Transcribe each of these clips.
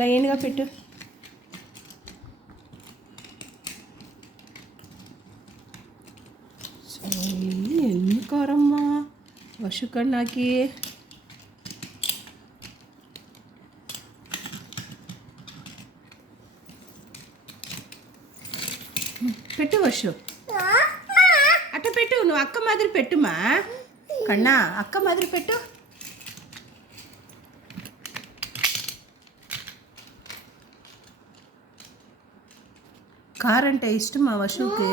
లైన్గా పెట్టు. ఎన్ని కారమ్మా వర్షు కన్నాకి. పెట్టు వర్షు, అట్ట పెట్టు. నువ్వు అక్క మాదిరి పెట్టుమా కన్నా, అక్క మాదిరి పెట్టు. కార్ అంటే ఇష్టమా వర్షుకి?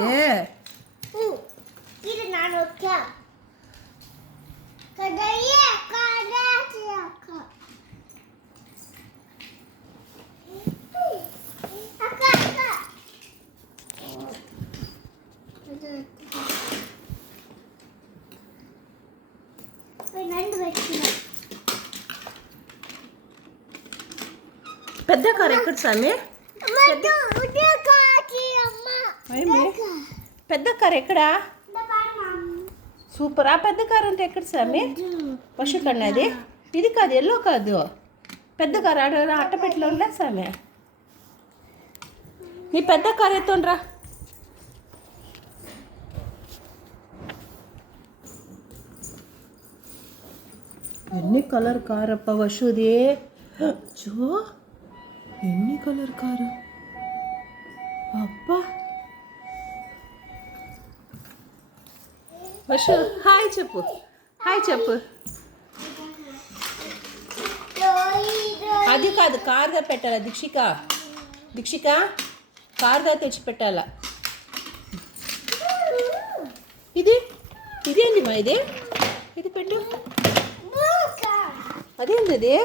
పెద్ద కార్ ఎక్కడ స్వామి? పెద్ద కార్ ఎక్కడా? సూపర్. ఆ పెద్ద కార్ అంటే ఎక్కడ స్వామి? వర్షు కన్నది ఇది కాదు, ఎల్లో కాదు, పెద్ద కార్ అట్టపెట్టలో ఉండే స్వామి. నీ పెద్ద కార్ ఎత్తుండ్రా. ఎన్ని కలర్ కార్ అప్ప వర్షుది. చో ఎన్ని కలర్ కారు అబ్బా. వర్షు హాయ్ చెప్పు, హాయ్ చెప్పు. అది కాదు, కార్దా పెట్టాలా దీక్షిక? దీక్షిక కార్దా తెచ్చి పెట్టాలా. ఇదేంది మా ఇది పెట్టు. అదేంది అది?